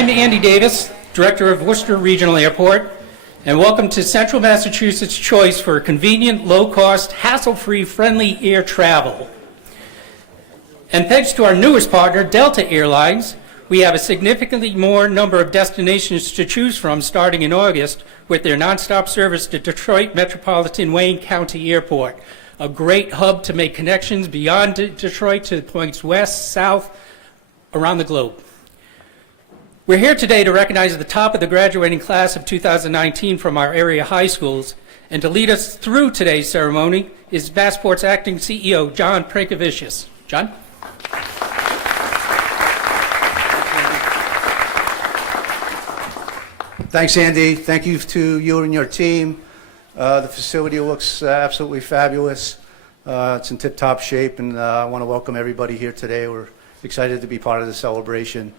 I'm Andy Davis, Director of Worcester Regional Airport, and welcome to Central Massachusetts' choice for convenient, low-cost, hassle-free, friendly air travel. And thanks to our newest partner, Delta Airlines, we have a significantly more number of destinations to choose from starting in August with their nonstop service to Detroit Metropolitan Wayne County Airport, a great hub to make connections beyond Detroit to points west, south, around the globe. We're here today to recognize the top of the graduating class of 2019 from our area high schools, and to lead us through today's ceremony is Massport's acting CEO, John Prankavicius. John? Thanks, Andy. Thank you to you and your team. The facility looks absolutely fabulous. It's in tip-top shape, and I want to welcome everybody here today. We're excited to be part of the celebration.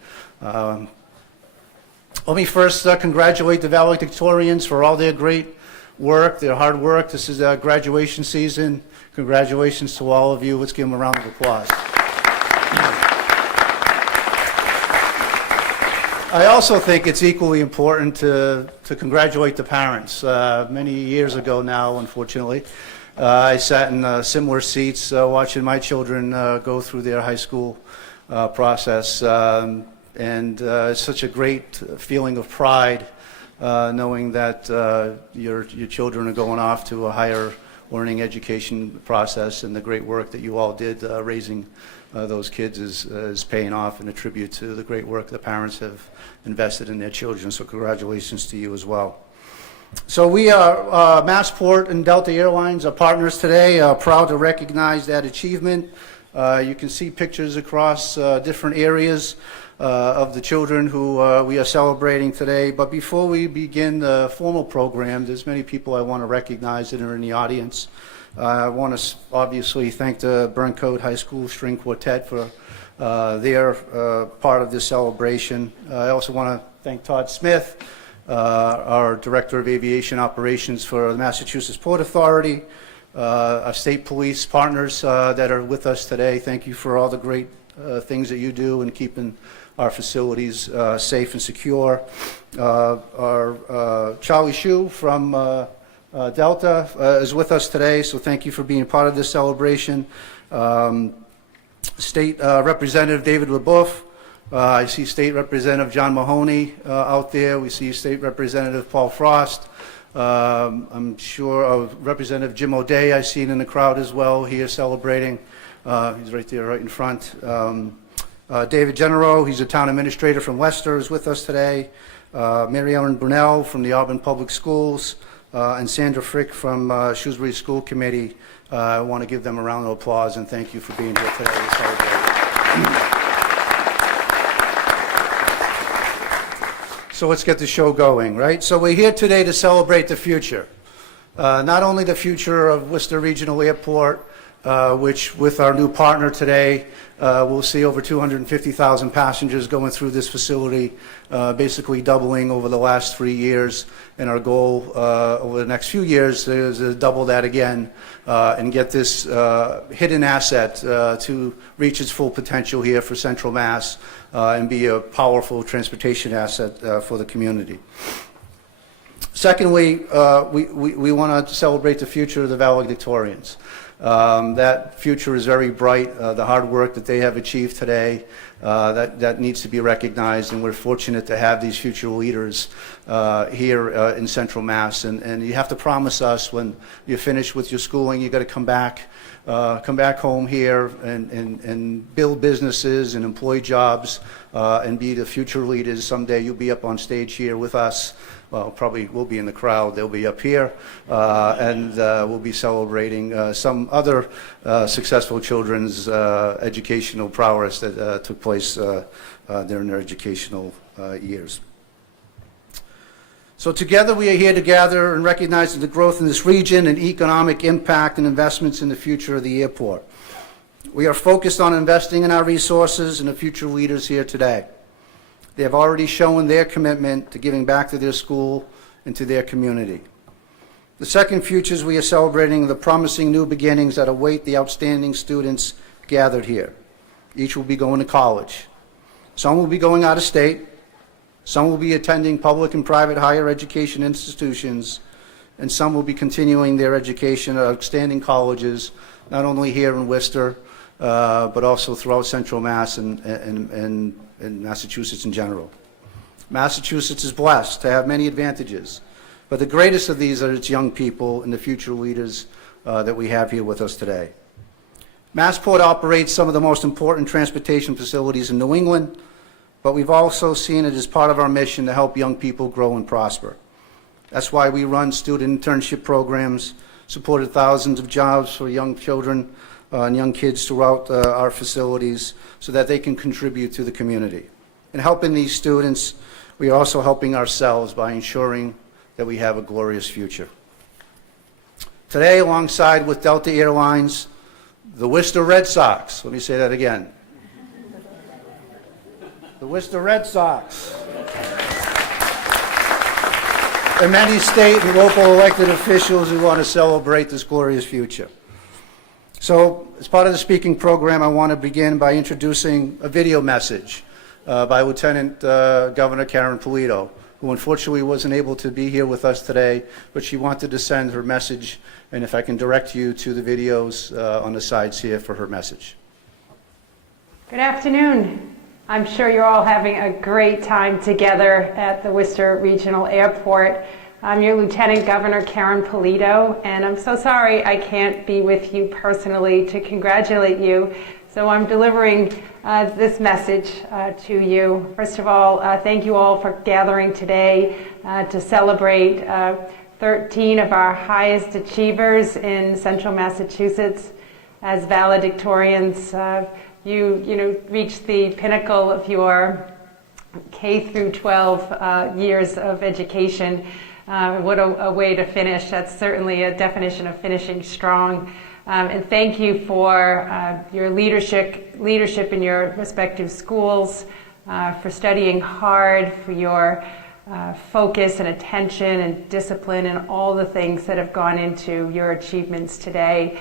Let me first congratulate the Valedictorians for all their great work, their hard work. This is graduation season. Congratulations to all of you. Let's give them a round of applause. I also think it's equally important to congratulate the parents. Many years ago now, unfortunately, I sat in similar seats watching my children go through their high school process. And it's such a great feeling of pride knowing that your children are going off to a higher learning education process, and the great work that you all did raising those kids is paying off, and a tribute to the great work the parents have invested in their children. So congratulations to you as well. So we are, Massport and Delta Airlines are partners today, proud to recognize that achievement. You can see pictures across different areas of the children who we are celebrating today. But before we begin the formal program, there's many people I want to recognize that are in the audience. I want to obviously thank the Burncoat High School String Quartet for their part of this celebration. I also want to thank Todd Smith, our Director of Aviation Operations for the Massachusetts Port Authority, our state police partners that are with us today. Thank you for all the great things that you do in keeping our facilities safe and secure. Our Charlie Shu from Delta is with us today, so thank you for being part of this celebration. State Representative David LeBoeuf. I see State Representative John Mahoney out there. We see State Representative Paul Frost. I'm sure Representative Jim O'Day I've seen in the crowd as well here celebrating. He's right there, right in front. David Genero, he's a town administrator from Worcester, is with us today. Mary Ellen Brunel from the Auburn Public Schools, and Sandra Frick from Shrewsbury School Committee. I want to give them a round of applause and thank you for being here today to celebrate. So let's get the show going, right? So we're here today to celebrate the future. Not only the future of Worcester Regional Airport, which with our new partner today, we'll see over 250,000 passengers going through this facility, basically doubling over the last 3 years. And our goal over the next few years is to double that again and get this hidden asset to reach its full potential here for Central Mass and be a powerful transportation asset for the community. Secondly, we want to celebrate the future of the Valedictorians. That future is very bright. The hard work that they have achieved today, that needs to be recognized, and we're fortunate to have these future leaders here in Central Mass. And you have to promise us when you're finished with your schooling, you got to come back home here and build businesses and employ jobs and be the future leaders. Someday you'll be up on stage here with us. Well, probably we'll be in the crowd. They'll be up here, and we'll be celebrating some other successful children's educational prowess that took place during their educational years. So together we are here to gather and recognize the growth in this region and economic impact and investments in the future of the airport. We are focused on investing in our resources and the future leaders here today. They have already shown their commitment to giving back to their school and to their community. The second futures we are celebrating are the promising new beginnings that await the outstanding students gathered here. Each will be going to college. Some will be going out of state. Some will be attending public and private higher education institutions, and some will be continuing their education at outstanding colleges, not only here in Worcester, but also throughout Central Mass and Massachusetts in general. Massachusetts is blessed to have many advantages, but the greatest of these are its young people and the future leaders that we have here with us today. Massport operates some of the most important transportation facilities in New England, but we've also seen it as part of our mission to help young people grow and prosper. That's why we run student internship programs, supported thousands of jobs for young children and young kids throughout our facilities so that they can contribute to the community. In helping these students, we are also helping ourselves by ensuring that we have a glorious future. Today, alongside with Delta Airlines, the Worcester Red Sox, let me say that again. The Worcester Red Sox. And many state and local elected officials who want to celebrate this glorious future. So, as part of the speaking program, I want to begin by introducing a video message by Lieutenant Governor Karen Polito, who unfortunately wasn't able to be here with us today, but she wanted to send her message, and if I can direct you to the videos on the sides here for her message. Good afternoon. I'm sure you're all having a great time together at the Worcester Regional Airport. I'm your Lieutenant Governor Karen Polito, and I'm so sorry I can't be with you personally to congratulate you. So I'm delivering this message to you. First of all, thank you all for gathering today to celebrate 13 of our highest achievers in Central Massachusetts as valedictorians. You reached the pinnacle of your K through 12 years of education. What a way to finish. That's certainly a definition of finishing strong. And thank you for your leadership in your respective schools, for studying hard, for your focus and attention and discipline and all the things that have gone into your achievements today.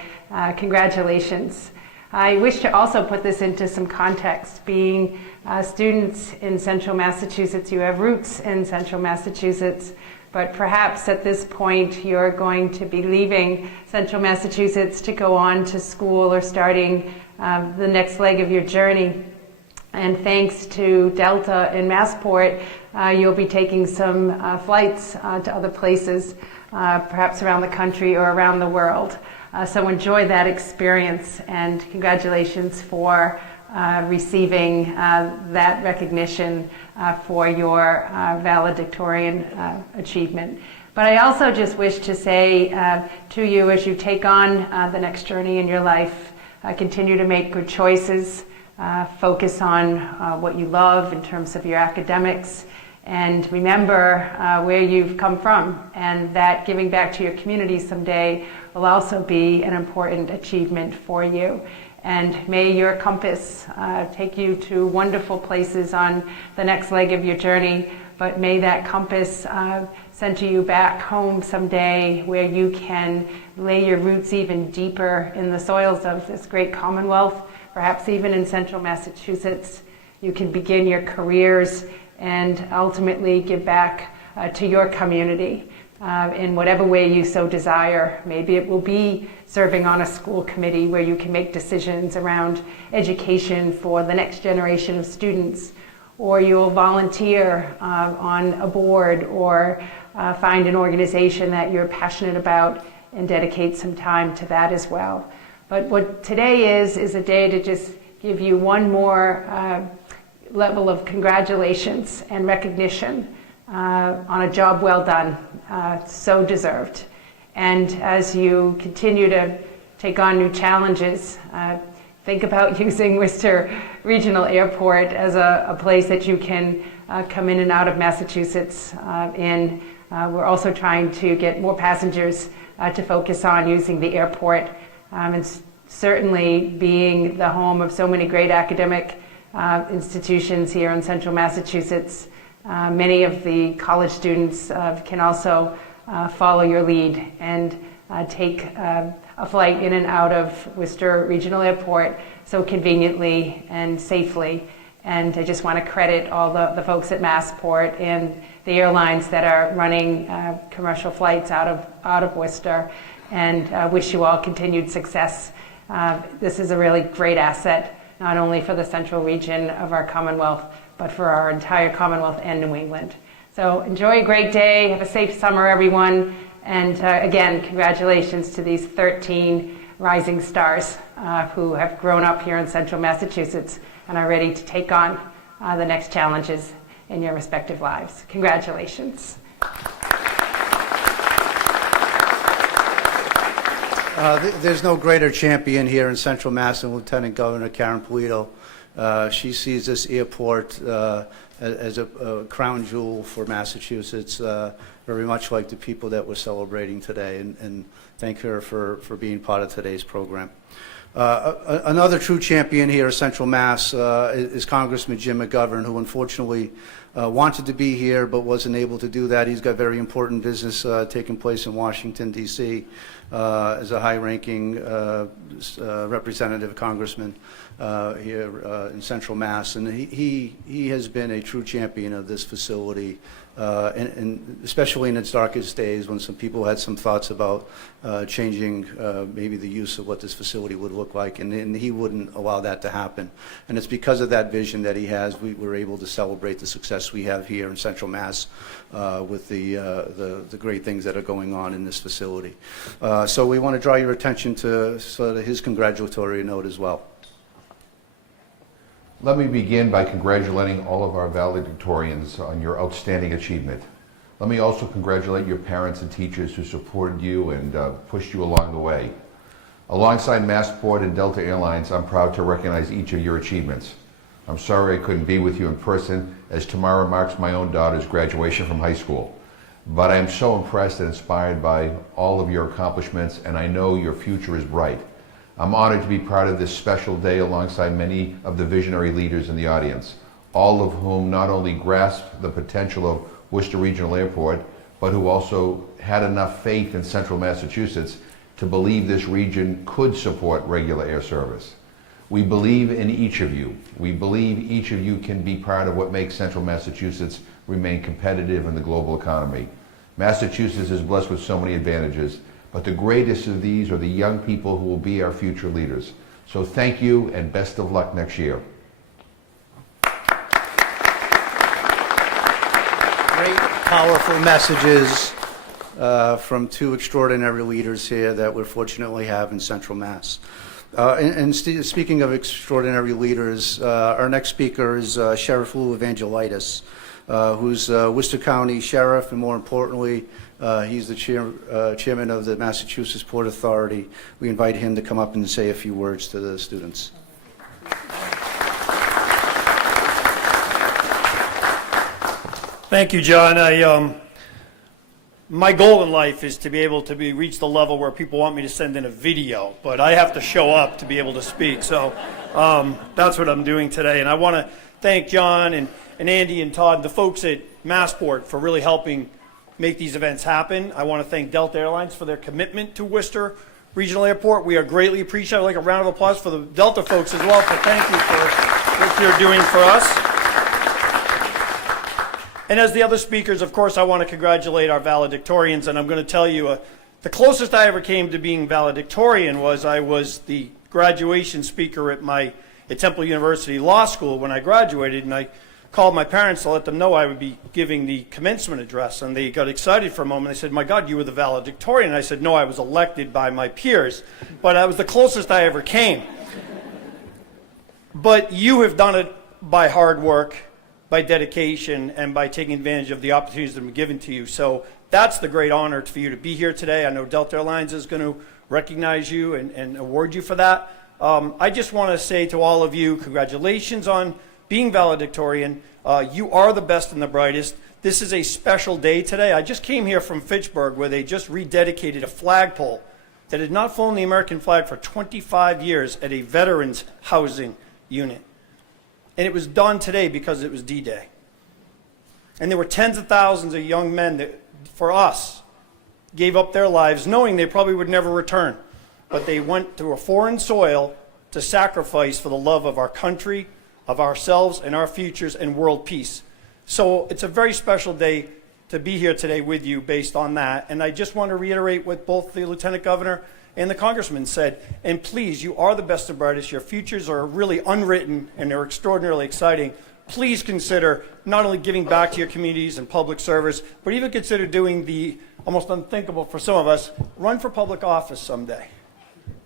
Congratulations. I wish to also put this into some context. Being students in Central Massachusetts, you have roots in Central Massachusetts, but perhaps at this point you're going to be leaving Central Massachusetts to go on to school or starting the next leg of your journey. And thanks to Delta and Massport, you'll be taking some flights to other places, perhaps around the country or around the world. So enjoy that experience, and congratulations for receiving that recognition for your valedictorian achievement. But I also just wish to say to you, as you take on the next journey in your life, continue to make good choices, focus on what you love in terms of your academics, and remember where you've come from, and that giving back to your community someday will also be an important achievement for you. And may your compass take you to wonderful places on the next leg of your journey, but may that compass center you back home someday where you can lay your roots even deeper in the soils of this great Commonwealth, perhaps even in Central Massachusetts. You can begin your careers and ultimately give back to your community in whatever way you so desire. Maybe it will be serving on a school committee where you can make decisions around education for the next generation of students, or you'll volunteer on a board, or find an organization that you're passionate about and dedicate some time to that as well. But what today is a day to just give you one more level of congratulations and recognition on a job well done, so deserved. And as you continue to take on new challenges, think about using Worcester Regional Airport as a place that you can come in and out of Massachusetts in. We're also trying to get more passengers to focus on using the airport, and certainly being the home of so many great academic institutions here in Central Massachusetts. Many of the college students can also follow your lead and take a flight in and out of Worcester Regional Airport so conveniently and safely. And I just want to credit all the folks at Massport and the airlines that are running commercial flights out of Worcester, and wish you all continued success. This is a really great asset, not only for the central region of our Commonwealth, but for our entire Commonwealth and New England. So enjoy a great day, have a safe summer, everyone, and again, congratulations to these 13 rising stars who have grown up here in central Massachusetts and are ready to take on the next challenges in your respective lives. Congratulations. There's no greater champion here in Central Mass than Lieutenant Governor Karen Polito. She sees this airport as a crown jewel for Massachusetts, very much like the people that we're celebrating today, and thank her for being part of today's program. Another true champion here at Central Mass is Congressman Jim McGovern, who unfortunately wanted to be here but wasn't able to do that. He's got very important business taking place in Washington, D.C. As a high-ranking representative congressman here in Central Mass, and he has been a true champion of this facility, and especially in its darkest days when some people had some thoughts about changing maybe the use of what this facility would look like, and he wouldn't allow that to happen. And it's because of that vision that he has we were able to celebrate the success we have here in Central Mass with the great things that are going on in this facility. So we want to draw your attention to sort of his congratulatory note as well. Let me begin by congratulating all of our valedictorians on your outstanding achievement. Let me also congratulate your parents and teachers who supported you and pushed you along the way. Alongside Massport and Delta Airlines, I'm proud to recognize each of your achievements. I'm sorry I couldn't be with you in person, as tomorrow marks my own daughter's graduation from high school. But I am so impressed and inspired by all of your accomplishments, and I know your future is bright. I'm honored to be part of this special day alongside many of the visionary leaders in the audience, all of whom not only grasp the potential of Worcester Regional Airport, but who also had enough faith in central Massachusetts to believe this region could support regular air service. We believe in each of you. We believe each of you can be part of what makes central Massachusetts remain competitive in the global economy. Massachusetts is blessed with so many advantages, but the greatest of these are the young people who will be our future leaders. So thank you and best of luck next year. Great, powerful messages from two extraordinary leaders here that we fortunately have in Central Mass. Speaking of extraordinary leaders, our next speaker is Sheriff Lou Evangelitis, who's Worcester County Sheriff, and more importantly, he's the chairman of the Massachusetts Port Authority. We invite him to come up and say a few words to the students. Thank you, John. My goal in life is to be able to reach the level where people want me to send in a video, but I have to show up to be able to speak. So that's what I'm doing today. And I want to thank John and Andy and Todd, the folks at Massport, for really helping make these events happen. I want to thank Delta Airlines for their commitment to Worcester Regional Airport. We are greatly appreciative. I'd like a round of applause for the Delta folks as well, so thank you for what you're doing for us. And as the other speakers, of course, I want to congratulate our valedictorians, and I'm going to tell you the closest I ever came to being valedictorian was I was the graduation speaker at Temple University Law School when I graduated, and I called my parents to let them know I would be giving the commencement address, and they got excited for a moment. They said, "My God, you were the valedictorian." And I said, "No, I was elected by my peers, but that was the closest I ever came." But you have done it by hard work, by dedication, and by taking advantage of the opportunities that have been given to you. So that's the great honor for you to be here today. I know Delta Airlines is going to recognize you and award you for that. I just want to say to all of you, congratulations on being valedictorian. You are the best and the brightest. This is a special day today. I just came here from Fitchburg, where they just rededicated a flagpole that had not flown the American flag for 25 years at a veterans housing unit. And it was done today because it was D-Day. And there were tens of thousands of young men that, for us, gave up their lives knowing they probably would never return. But they went through a foreign soil to sacrifice for the love of our country, of ourselves and our futures and world peace. So it's a very special day to be here today with you based on that. And I just want to reiterate what both the Lieutenant Governor and the Congressman said. And please, you are the best and brightest. Your futures are really unwritten and they're extraordinarily exciting. Please consider not only giving back to your communities and public service, but even consider doing the almost unthinkable for some of us, run for public office someday.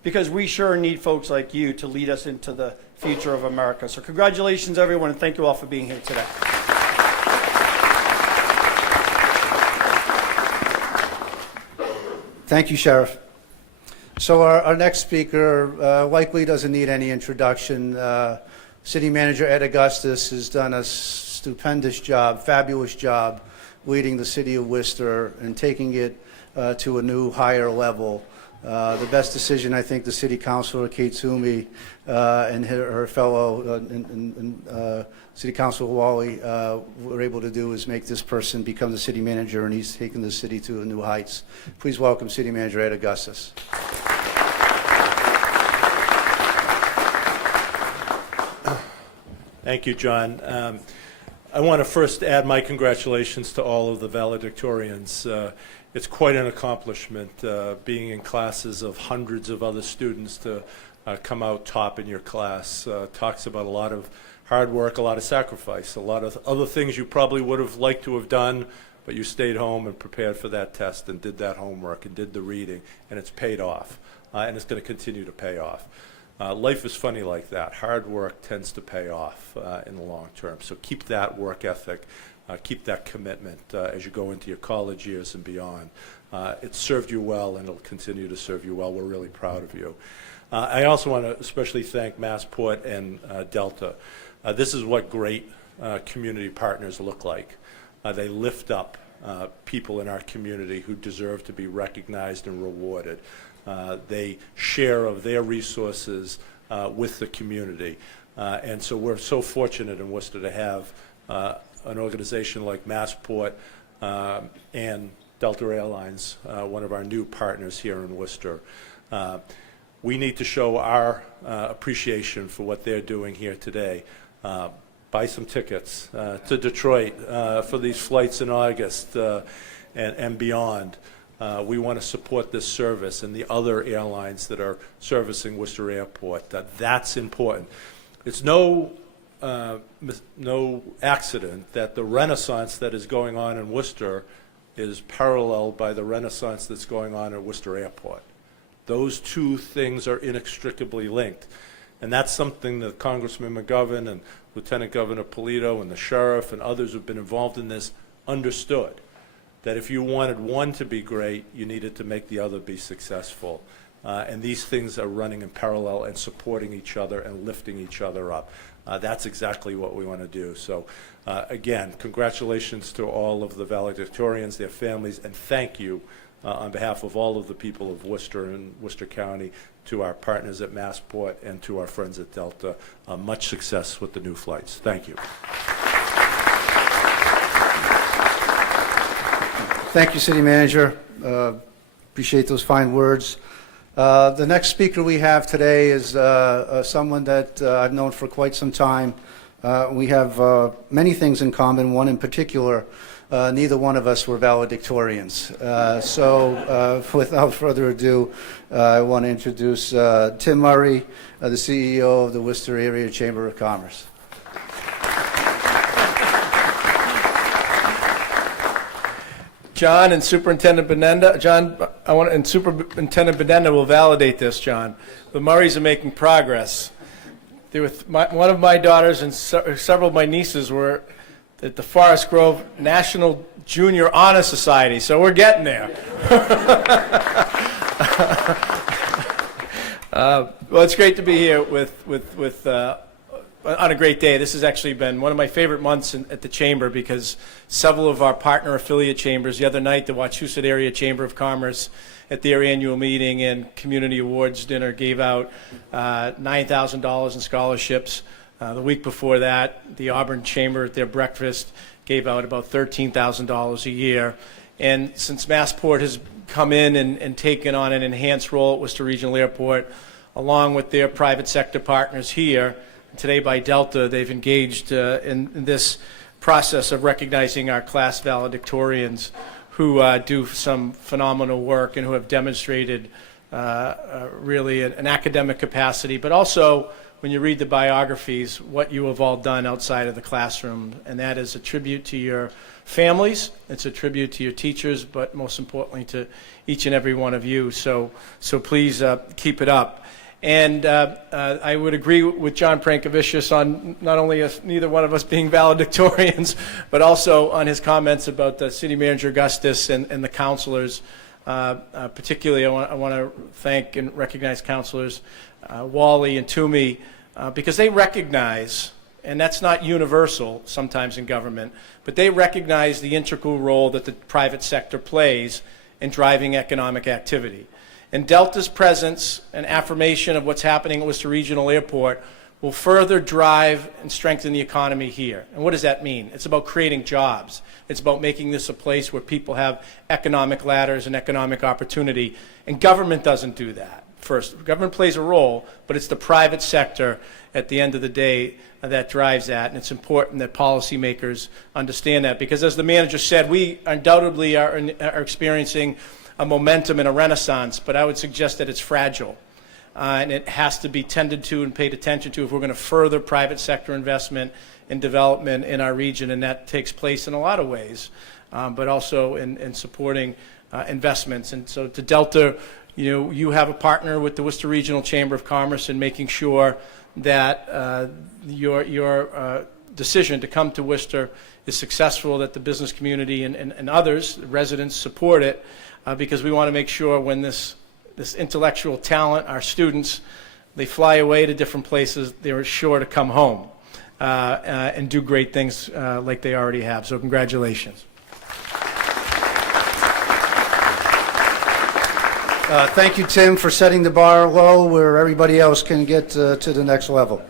Because we sure need folks like you to lead us into the future of America. So congratulations, everyone, and thank you all for being here today. Thank you, Sheriff. So our next speaker likely doesn't need any introduction. City Manager Ed Augustus has done a stupendous job, fabulous job, leading the city of Worcester and taking it to a new, higher level. The best decision I think the City Councilor, Kate Toomey, and her fellow City Councilor Wally were able to do is make this person become the City Manager, and he's taken the city to new heights. Please welcome City Manager Ed Augustus. Thank you, John. I want to first add my congratulations to all of the valedictorians. It's quite an accomplishment being in classes of hundreds of other students to come out top in your class. Talks about a lot of hard work, a lot of sacrifice, a lot of other things you probably would have liked to have done, but you stayed home and prepared for that test and did that homework and did the reading, and it's paid off, and it's going to continue to pay off. Life is funny like that. Hard work tends to pay off in the long term. So keep that work ethic, keep that commitment as you go into your college years and beyond. It's served you well, and it'll continue to serve you well. We're really proud of you. I also want to especially thank Massport and Delta. This is what great community partners look like. They lift up people in our community who deserve to be recognized and rewarded. They share of their resources with the community. And so we're so fortunate in Worcester to have an organization like Massport and Delta Airlines, one of our new partners here in Worcester. We need to show our appreciation for what they're doing here today. Buy some tickets to Detroit for these flights in August and beyond. We want to support this service and the other airlines that are servicing Worcester Airport. That's important. It's no accident that the renaissance that is going on in Worcester is paralleled by the renaissance that's going on at Worcester Airport. Those two things are inextricably linked. And that's something that Congressman McGovern and Lieutenant Governor Polito and the sheriff and others who've been involved in this understood. That if you wanted one to be great, you needed to make the other be successful. And these things are running in parallel and supporting each other and lifting each other up. That's exactly what we want to do. So again, congratulations to all of the valedictorians, their families, and thank you on behalf of all of the people of Worcester and Worcester County, to our partners at Massport and to our friends at Delta. Much success with the new flights. Thank you. Thank you, City Manager. Appreciate those fine words. The next speaker we have today is someone that I've known for quite some time. We have many things in common. One in particular, neither one of us were valedictorians. So without further ado, I want to introduce Tim Murray, the CEO of the Worcester Area Chamber of Commerce. John and Superintendent Benenda, Superintendent Benenda will validate this, John. The Murrays are making progress. One of my daughters and several of my nieces were at the Forest Grove National Junior Honor Society, so we're getting there. Well, it's great to be here on a great day. This has actually been one of my favorite months at the Chamber, because several of our partner affiliate chambers, the other night the Wachusett Area Chamber of Commerce at their annual meeting and community awards dinner gave out $9,000 in scholarships. The week before that, the Auburn Chamber at their breakfast gave out about $13,000 a year. And since Massport has come in and taken on an enhanced role at Worcester Regional Airport, along with their private sector partners here, Today by Delta, they've engaged in this process of recognizing our class valedictorians who do some phenomenal work and who have demonstrated really an academic capacity, but also when you read the biographies, what you have all done outside of the classroom. And that is a tribute to your families, it's a tribute to your teachers, but most importantly to each and every one of you. So please keep it up. And I would agree with John Prankovicius on not only us, neither one of us being valedictorians, but also on his comments about the City Manager Augustus and the counselors. Particularly, I want to thank and recognize counselors Wally and Toomey, because they recognize, and that's not universal sometimes in government, but they recognize the integral role that the private sector plays in driving economic activity. And Delta's presence and affirmation of what's happening at Worcester Regional Airport will further drive and strengthen the economy here. And what does that mean? It's about creating jobs. It's about making this a place where people have economic ladders and economic opportunity. And government doesn't do that. First, government plays a role, but it's the private sector at the end of the day that drives that. And it's important that policymakers understand that, because as the manager said, we undoubtedly are experiencing a momentum and a renaissance, but I would suggest that it's fragile. And it has to be tended to and paid attention to if we're going to further private sector investment and development in our region. And that takes place in a lot of ways, but also in supporting investments. And so to Delta, you have a partner with the Worcester Regional Chamber of Commerce in making sure that your decision to come to Worcester is successful, that the business community and others, the residents, support it, because we want to make sure when this intellectual talent, our students, they fly away to different places, they're sure to come home and do great things like they already have. So congratulations. Thank you, Tim, for setting the bar low where everybody else can get to the next level.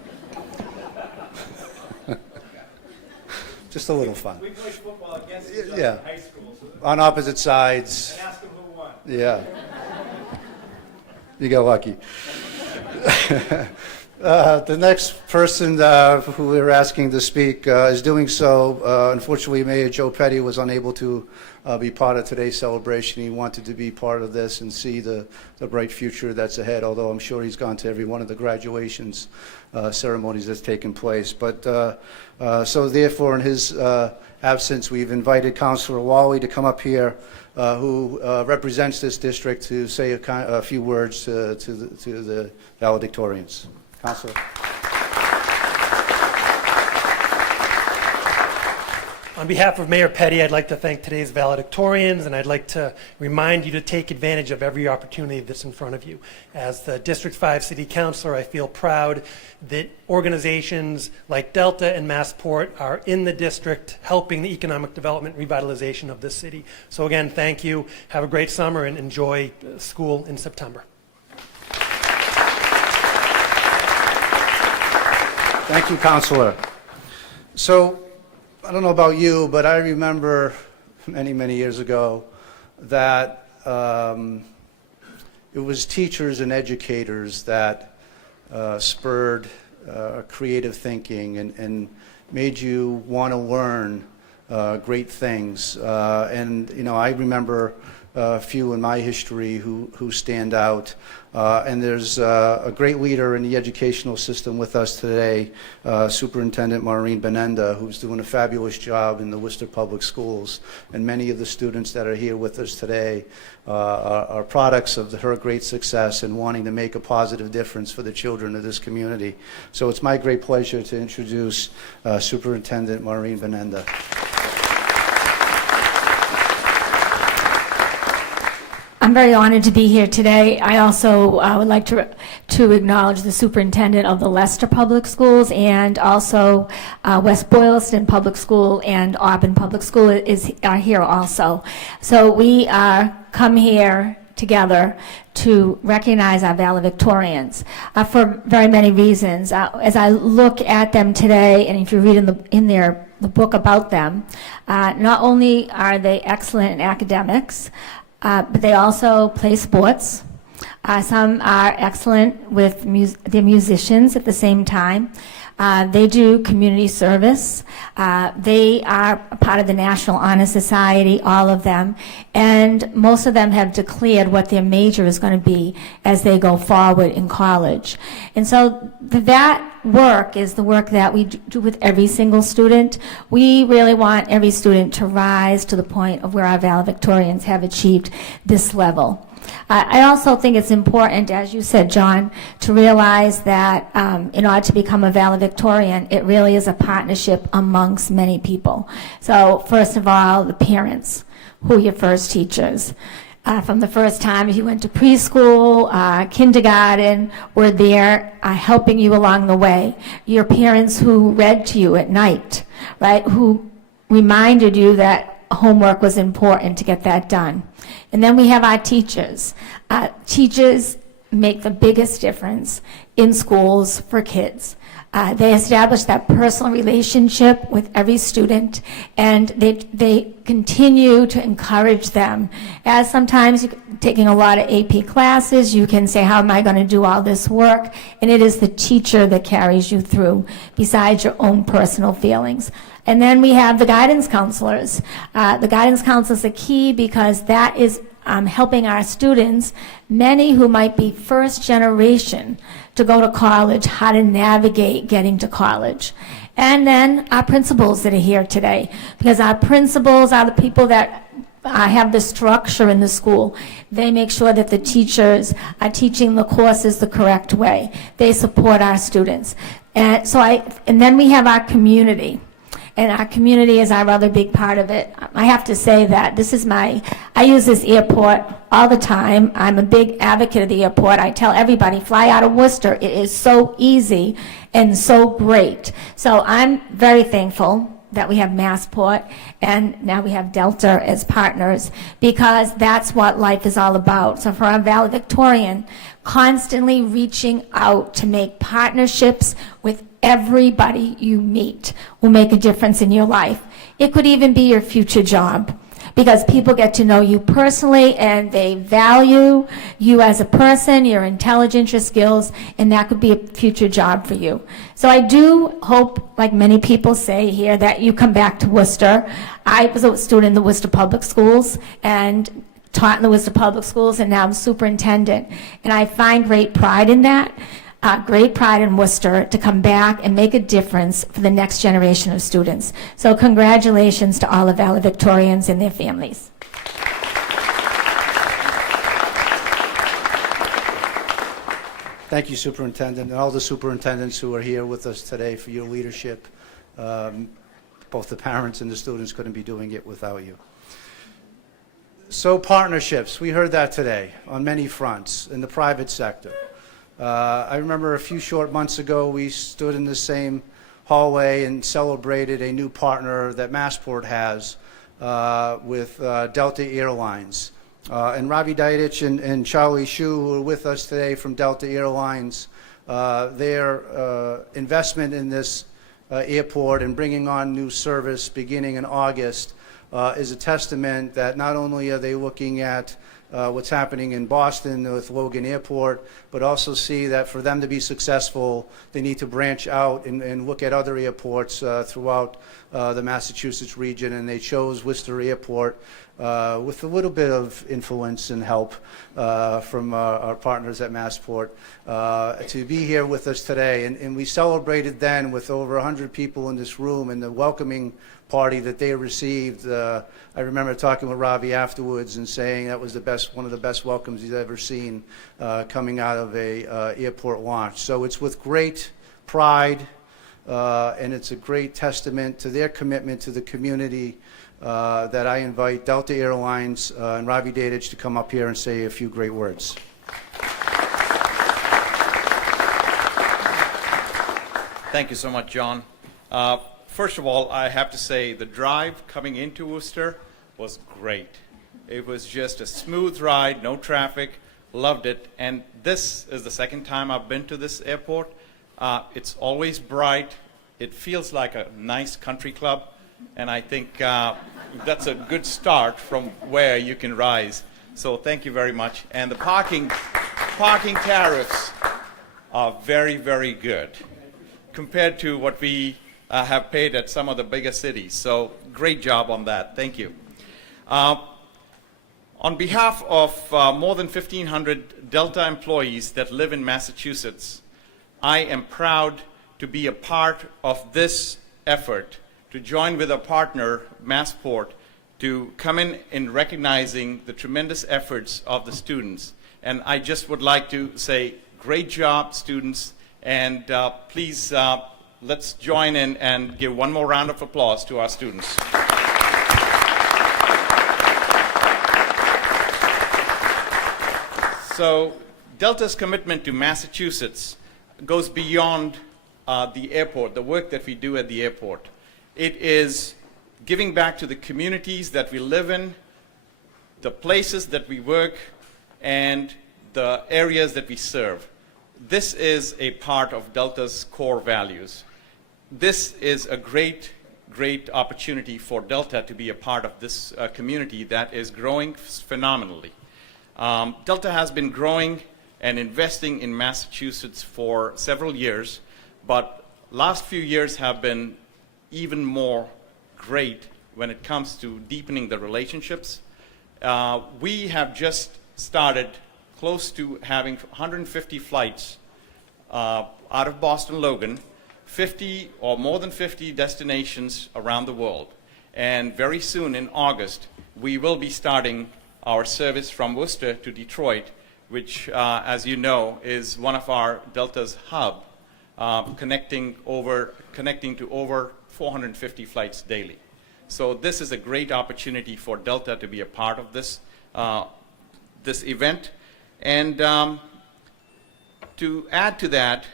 Just a little fun. We played football against each other Yeah. in high school. So On opposite sides. ask them who won. Yeah. You got lucky. The next person who we're asking to speak is doing so. Unfortunately, Mayor Joe Petty was unable to be part of today's celebration. He wanted to be part of this and see the bright future that's ahead, although I'm sure he's gone to every one of the graduations ceremonies that's taken place. But so therefore, in his absence, we've invited Councilor Wally to come up here, who represents this district, to say a few words to the valedictorians. Councilor. On behalf of Mayor Petty, I'd like to thank today's valedictorians, and I'd like to remind you to take advantage of every opportunity that's in front of you. As the District 5 City Councilor, I feel proud that organizations like Delta and Massport are in the district helping the economic development revitalization of this city. So again, thank you. Have a great summer and enjoy school in September. Thank you, Councilor. So, I don't know about you, but I remember many, many years ago that it was teachers and educators that spurred creative thinking and made you want to learn great things. And, I remember a few in my history who stand out. And there's a great leader in the educational system with us today, Superintendent Maureen Benenda, who's doing a fabulous job in the Worcester Public Schools. And many of the students that are here with us today are products of her great success and wanting to make a positive difference for the children of this community. So it's my great pleasure to introduce Superintendent Maureen Benenda. I'm very honored to be here today. I also would like to acknowledge the superintendent of the Leicester Public Schools, and also West Boylston Public School and Auburn Public School are here also. So we come here together to recognize our valedictorians for very many reasons. As I look at them today, and if you read the book about them, not only are they excellent in academics, but they also play sports. Some are excellent with they're musicians at the same time. They do community service. They are a part of the National Honor Society, all of them, and most of them have declared what their major is going to be as they go forward in college. And so that work is the work that we do with every single student. We really want every student to rise to the point of where our valedictorians have achieved this level. I also think it's important, as you said, John, to realize that in order to become a valedictorian, it really is a partnership amongst many people. So first of all, the parents, who are your first teachers. From the first time you went to preschool, kindergarten, were there helping you along the way. Your parents who read to you at night, right, who reminded you that homework was important to get that done. And then we have our teachers. Teachers make the biggest difference in schools for kids. They establish that personal relationship with every student, and they continue to encourage them. As sometimes you're taking a lot of AP classes, you can say, how am I going to do all this work? And it is the teacher that carries you through, besides your own personal feelings. And then we have the guidance counselors. The guidance counselors are key because that is helping our students, many who might be first generation, to go to college, how to navigate getting to college. And then our principals that are here today, because our principals are the people that have the structure in the school. They make sure that the teachers are teaching the courses the correct way. They support our students. And then we have our community. And our community is our other big part of it. I have to say that I use this airport all the time. I'm a big advocate of the airport. I tell everybody, fly out of Worcester. It is so easy and so great. So I'm very thankful that we have Massport and now we have Delta as partners, because that's what life is all about. So for our valedictorian, constantly reaching out to make partnerships with everybody you meet will make a difference in your life. It could even be your future job, because people get to know you personally and they value you as a person, your intelligence, your skills, and that could be a future job for you. So I do hope, like many people say here, that you come back to Worcester. I was a student in the Worcester Public Schools and taught in the Worcester Public Schools, and now I'm superintendent. And I find great pride in that. Great pride in Worcester to come back and make a difference for the next generation of students. So congratulations to all the valedictorians and their families. Thank you, Superintendent, and all the superintendents who are here with us today for your leadership. Both the parents and the students couldn't be doing it without you. So partnerships, we heard that today on many fronts in the private sector. I remember a few short months ago, we stood in the same hallway and celebrated a new partner that Massport has with Delta Airlines. And Ravi Daidich and Charlie Shu, who are with us today from Delta Airlines, their investment in this airport and bringing on new service beginning in August is a testament that not only are they looking at what's happening in Boston with Logan Airport, but also see that for them to be successful, they need to branch out and look at other airports throughout the Massachusetts region, and they chose Worcester Airport with a little bit of influence and help from our partners at Massport to be here with us today. And we celebrated then with over 100 people in this room and the welcoming party that they received. I remember talking with Ravi afterwards and saying that was one of the best welcomes he's ever seen coming out of a airport launch. So it's with great pride and it's a great testament to their commitment to the community that I invite Delta Airlines and Ravi Daidich to come up here and say a few great words. Thank you so much, John. First of all, I have to say the drive coming into Worcester was great. It was just a smooth ride, no traffic, loved it. And this is the second time I've been to this airport. It's always bright. It feels like a nice country club. And I think that's a good start from where you can rise. So thank you very much. And the parking tariffs are very, very good. compared to what we have paid at some of the bigger cities. So great job on that. Thank you. On behalf of more than 1,500 Delta employees that live in Massachusetts, I am proud to be a part of this effort to join with a partner, Massport, to come in recognizing the tremendous efforts of the students. And I just would like to say, great job, students, and please let's join in and give one more round of applause to our students. So Delta's commitment to Massachusetts goes beyond the airport, the work that we do at the airport. It is giving back to the communities that we live in, the places that we work, and the areas that we serve. This is a part of Delta's core values. This is a great opportunity for Delta to be a part of this community that is growing phenomenally. Delta has been growing and investing in Massachusetts for several years, but last few years have been even more great when it comes to deepening the relationships. We have just started close to having 150 flights out of Boston Logan, 50 or more than 50 destinations around the world. And very soon in August, we will be starting our service from Worcester to Detroit, which, as you know, is one of our Delta's hub, connecting to over 450 flights daily. So this is a great opportunity for Delta to be a part of this, this event. And to add to that,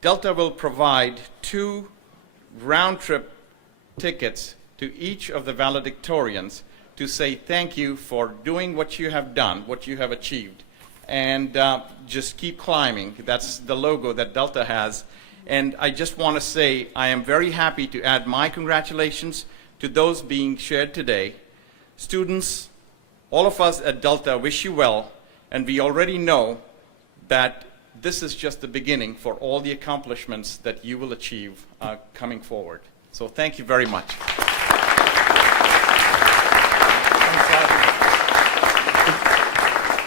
Delta will provide 2 round-trip tickets to each of the valedictorians to say thank you for doing what you have done, what you have achieved, and just keep climbing. That's the logo that Delta has. And I just want to say I am very happy to add my congratulations to those being shared today. Students, all of us at Delta wish you well, and we already know that this is just the beginning for all the accomplishments that you will achieve coming forward. So thank you very much.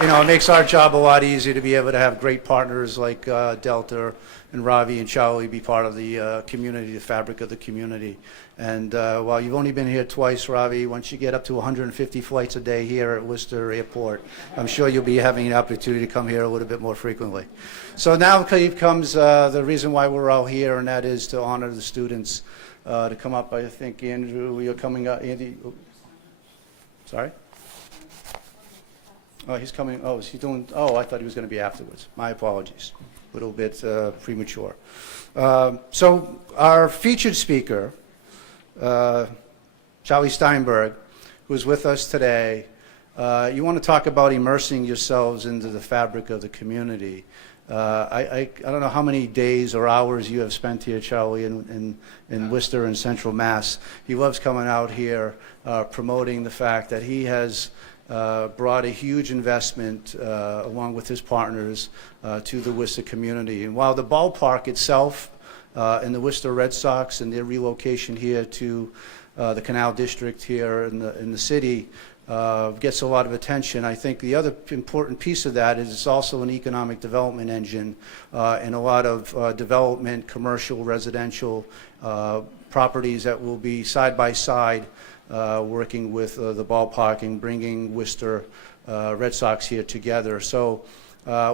You know, it makes our job a lot easier to be able to have great partners like Delta and Ravi and Charlie be part of the community, the fabric of the community. And while you've only been here twice, Ravi, once you get up to 150 flights a day here at Worcester Airport, I'm sure you'll be having an opportunity to come here a little bit more frequently. So now comes the reason why we're all here, and that is to honor the students. To come up, I think, Andrew, you're coming up. Andy, sorry? Oh, he's coming. Oh, is he doing? Oh, I thought he was going to be afterwards. My apologies. A little bit premature. So our featured speaker, Charlie Steinberg, who's with us today, you want to talk about immersing yourselves into the fabric of the community. I don't know how many days or hours you have spent here, Charlie, in Worcester and Central Mass. He loves coming out here, promoting the fact that he has brought a huge investment along with his partners to the Worcester community. And while the ballpark itself and the Worcester Red Sox and their relocation here to the Canal District here in the city gets a lot of attention, I think the other important piece of that is it's also an economic development engine and a lot of development, commercial, residential properties that will be side by side working with the ballpark and bringing Worcester Red Sox here together. So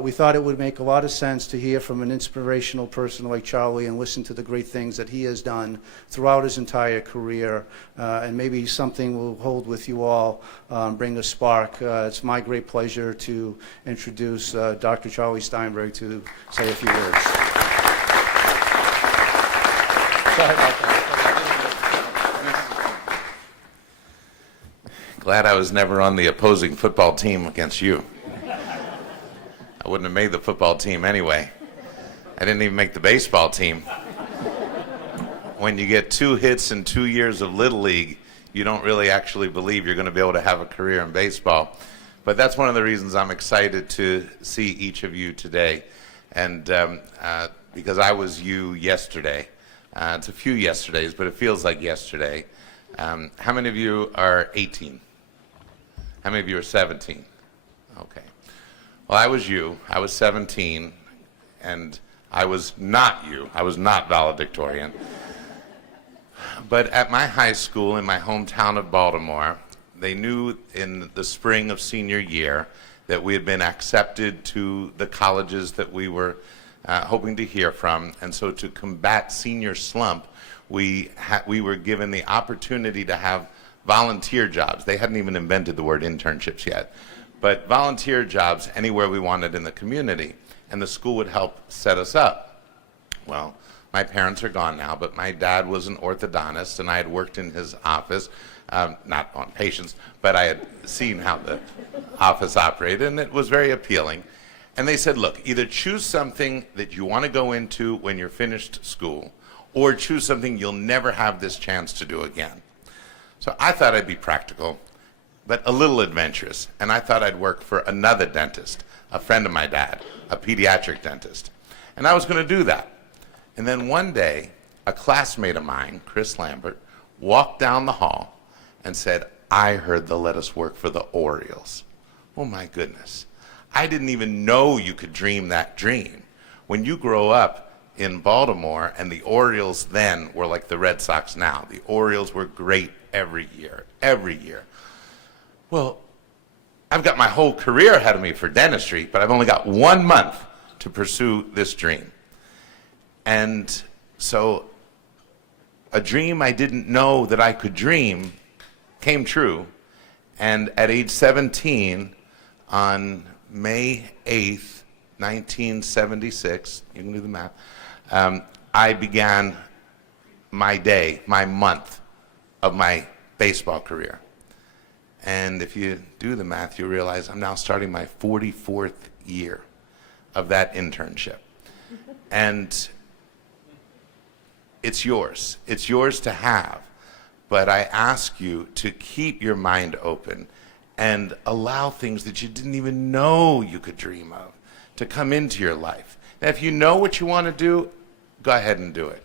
we thought it would make a lot of sense to hear from an inspirational person like Charlie and listen to the great things that he has done throughout his entire career, and maybe something will hold with you all, bring a spark. It's my great pleasure to introduce Dr. Charlie Steinberg to say a few words. Sorry about that. Glad I was never on the opposing football team against you. I wouldn't have made the football team anyway. I didn't even make the baseball team. When you get 2 hits in 2 years of Little League, you don't really actually believe you're going to be able to have a career in baseball. But that's one of the reasons I'm excited to see each of you today. And because I was you yesterday. It's a few yesterdays, but it feels like yesterday. How many of you are 18? How many of you are 17? Okay. Well, I was you. I was 17, and I was not you. I was not valedictorian. But at my high school in my hometown of Baltimore, they knew in the spring of senior year that we had been accepted to the colleges that we were hoping to hear from. And so to combat senior slump, we were given the opportunity to have volunteer jobs. They hadn't even invented the word internships yet, but volunteer jobs anywhere we wanted in the community. And the school would help set us up. Well, my parents are gone now, but my dad was an orthodontist, and I had worked in his office, not on patients, but I had seen how the office operated, and it was very appealing. And they said, look, either choose something that you want to go into when you're finished school, or choose something you'll never have this chance to do again. So I thought I'd be practical, but a little adventurous, and I thought I'd work for another dentist, a friend of my dad, a pediatric dentist. And I was going to do that. And then one day, a classmate of mine, Chris Lambert, walked down the hall and said, I heard they'll let us work for the Orioles. Oh my goodness. I didn't even know you could dream that dream. When you grow up in Baltimore, and the Orioles then were like the Red Sox now. The Orioles were great every year, every year. Well, I've got my whole career ahead of me for dentistry, but I've only got 1 month to pursue this dream. And so a dream I didn't know that I could dream came true. And at age 17, on May 8th, 1976, you can do the math, I began my day, my month of my baseball career. And if you do the math, you realize I'm now starting my 44th year of that internship. And it's yours. It's yours to have. But I ask you to keep your mind open and allow things that you didn't even know you could dream of to come into your life. Now, if you know what you want to do, go ahead and do it.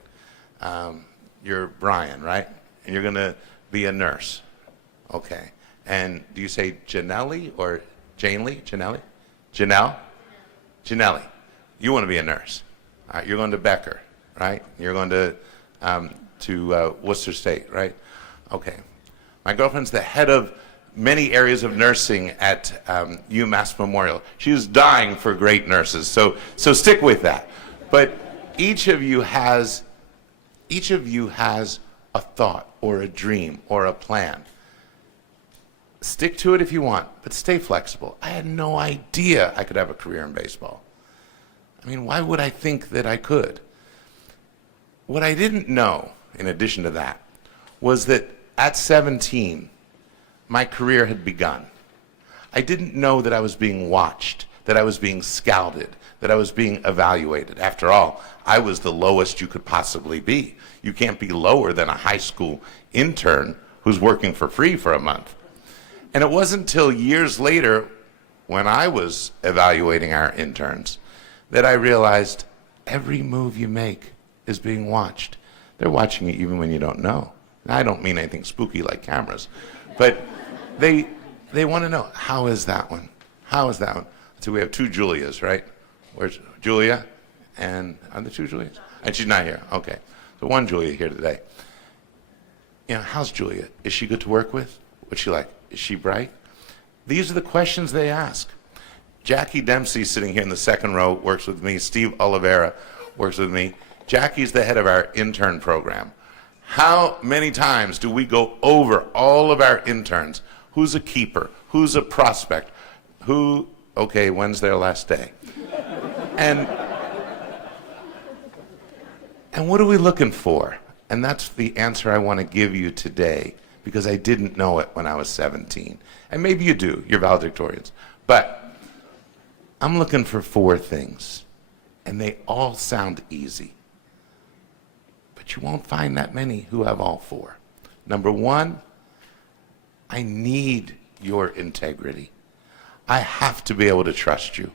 You're Brian, right? And you're going to be a nurse. Okay. And do you say Janelli or Janely? Janelli? Janelle? Janelli. You want to be a nurse. All right, you're going to Becker, right? You're going to Worcester State, right? Okay. My girlfriend's the head of many areas of nursing at UMass Memorial. She's dying for great nurses, so stick with that. But each of you has a thought or a dream or a plan. Stick to it if you want, but stay flexible. I had no idea I could have a career in baseball. I mean, why would I think that I could? What I didn't know, in addition to that, was that at 17, my career had begun. I didn't know that I was being watched, that I was being scouted, that I was being evaluated. After all, I was the lowest you could possibly be. You can't be lower than a high school intern who's working for free for a month. And it wasn't until years later, when I was evaluating our interns, that I realized every move you make is being watched. They're watching you even when you don't know. And I don't mean anything spooky like cameras, but they want to know, how is that one? How is that one? So we have two Julias, right? Where's Julia? And are there two Julias? And she's not here. Okay. So one Julia here today. You know, how's Julia? Is she good to work with? What's she like? Is she bright? These are the questions they ask. Jackie Dempsey, sitting here in the second row, works with me. Steve Oliveira works with me. Jackie's the head of our intern program. How many times do we go over all of our interns? Who's a keeper? Who's a prospect? Who, okay, when's their last day? And what are we looking for? And that's the answer I want to give you today, because I didn't know it when I was 17. And maybe you do, you're valedictorians. But I'm looking for 4 things, and they all sound easy. But you won't find that many who have all 4. Number 1, I need your integrity. I have to be able to trust you.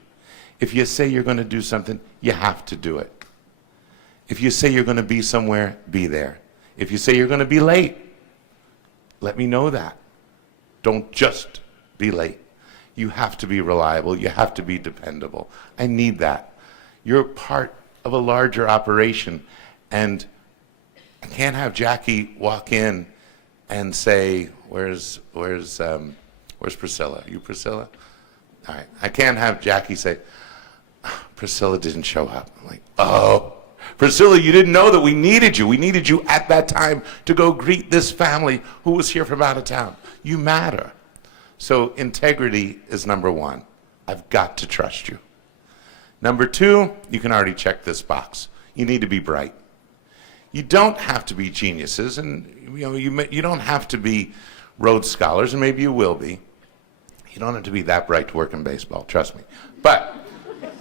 If you say you're going to do something, you have to do it. If you say you're going to be somewhere, be there. If you say you're going to be late, let me know that. Don't just be late. You have to be reliable. You have to be dependable. I need that. You're part of a larger operation, and I can't have Jackie walk in and say, "Where's Priscilla? Are you Priscilla?" All right. I can't have Jackie say, "Priscilla didn't show up." I'm like, "Oh, Priscilla, you didn't know that we needed you. We needed you at that time to go greet this family who was here from out of town. You matter." So integrity is number one. I've got to trust you. Number two, you can already check this box. You need to be bright. You don't have to be geniuses, and you don't have to be Rhodes Scholars, and maybe you will be. You don't have to be that bright to work in baseball, trust me. But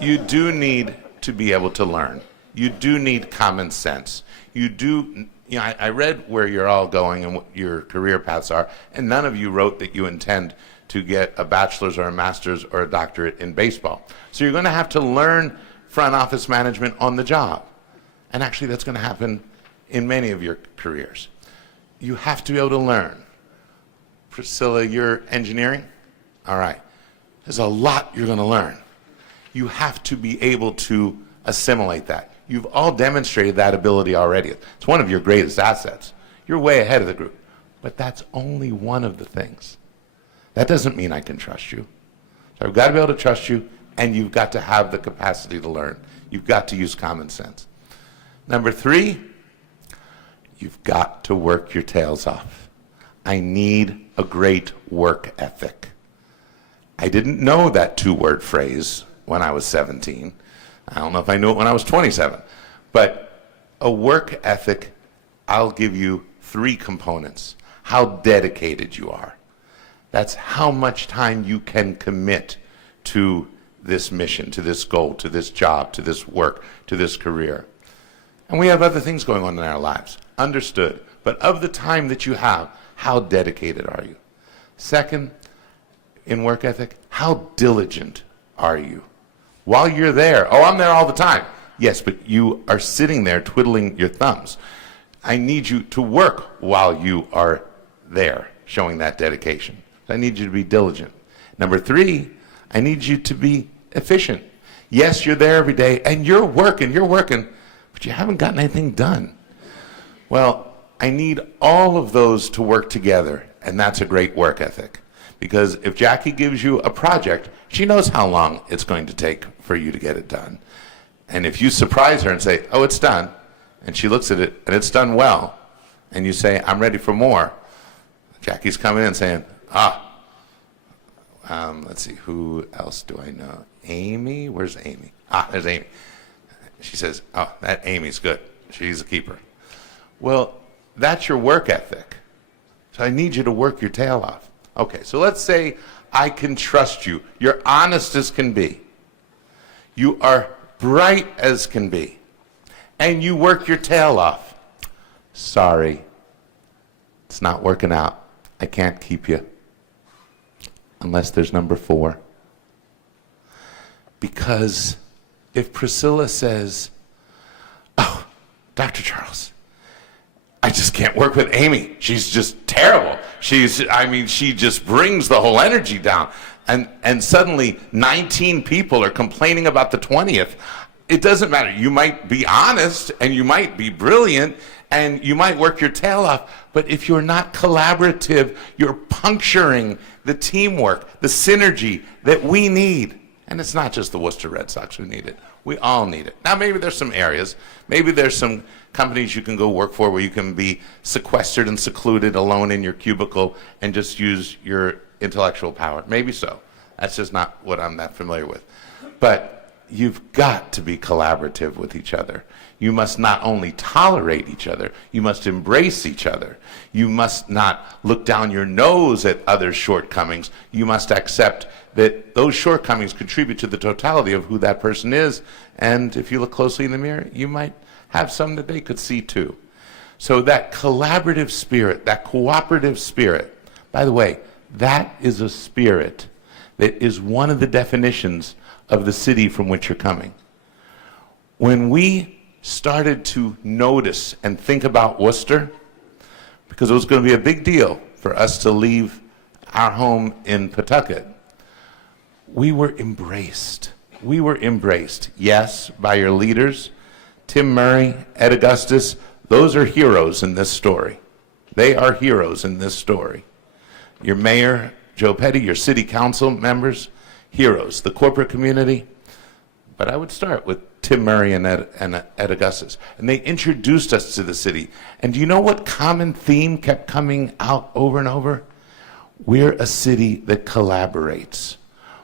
you do need to be able to learn. You do need common sense. I read where you're all going and what your career paths are, and none of you wrote that you intend to get a bachelor's or a master's or a doctorate in baseball. So you're going to have to learn front office management on the job. And actually that's going to happen in many of your careers. You have to be able to learn. Priscilla, you're engineering? All right. There's a lot you're going to learn. You have to be able to assimilate that. You've all demonstrated that ability already. It's one of your greatest assets. You're way ahead of the group. But that's only one of the things. That doesn't mean I can trust you. So I've got to be able to trust you, and you've got to have the capacity to learn. You've got to use common sense. Number three, you've got to work your tails off. I need a great work ethic. I didn't know that two-word phrase when I was 17. I don't know if I knew it when I was 27. But a work ethic, I'll give you three components. How dedicated you are. That's how much time you can commit to this mission, to this goal, to this job, to this work, to this career. And we have other things going on in our lives. Understood. But of the time that you have, how dedicated are you? Second, in work ethic, how diligent are you? While you're there, oh, I'm there all the time. Yes, but you are sitting there twiddling your thumbs. I need you to work while you are there, showing that dedication. I need you to be diligent. Number three, I need you to be efficient. Yes, you're there every day, and you're working, but you haven't gotten anything done. Well, I need all of those to work together, and that's a great work ethic. Because if Jackie gives you a project, she knows how long it's going to take for you to get it done. And if you surprise her and say, "Oh, it's done," and she looks at it and it's done well, and you say, "I'm ready for more," Jackie's coming in saying, let's see, who else do I know? Amy? Where's Amy? There's Amy. She says, "Oh, that Amy's good. She's a keeper." Well, that's your work ethic. So I need you to work your tail off. Okay, so let's say I can trust you. You're honest as can be. You are bright as can be. And you work your tail off. Sorry, it's not working out. I can't keep you. Unless there's number four. Because if Priscilla says, "Oh, Dr. Charles, I just can't work with Amy. She's just terrible. She just brings the whole energy down." And suddenly 19 people are complaining about the 20th. It doesn't matter. You might be honest and you might be brilliant and you might work your tail off, but if you're not collaborative, you're puncturing the teamwork, the synergy that we need. And it's not just the Worcester Red Sox who need it. We all need it. Now, maybe there's some areas, maybe there's some companies you can go work for where you can be sequestered and secluded alone in your cubicle and just use your intellectual power. Maybe so. That's just not what I'm that familiar with. But you've got to be collaborative with each other. You must not only tolerate each other, you must embrace each other. You must not look down your nose at others' shortcomings. You must accept that those shortcomings contribute to the totality of who that person is. And if you look closely in the mirror, you might have some that they could see too. So that collaborative spirit, that cooperative spirit, by the way, that is a spirit that is one of the definitions of the city from which you're coming. When we started to notice and think about Worcester, because it was going to be a big deal for us to leave our home in Pawtucket, we were embraced. We were embraced, yes, by your leaders. Tim Murray, Ed Augustus, those are heroes in this story. They are heroes in this story. Your mayor, Joe Petty, your city council members, heroes. The corporate community. But I would start with Tim Murray and Ed Augustus. And they introduced us to the city. And do you know what common theme kept coming out over and over? We're a city that collaborates.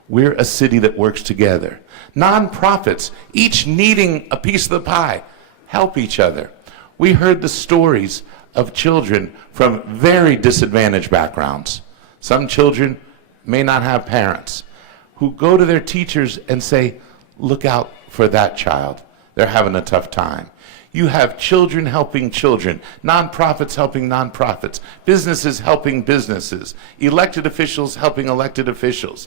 We're a city that works together. Nonprofits, each needing a piece of the pie, help each other. We heard the stories of children from very disadvantaged backgrounds. Some children may not have parents who go to their teachers and say, look out for that child. They're having a tough time. You have children helping children, nonprofits helping nonprofits, businesses helping businesses, elected officials helping elected officials.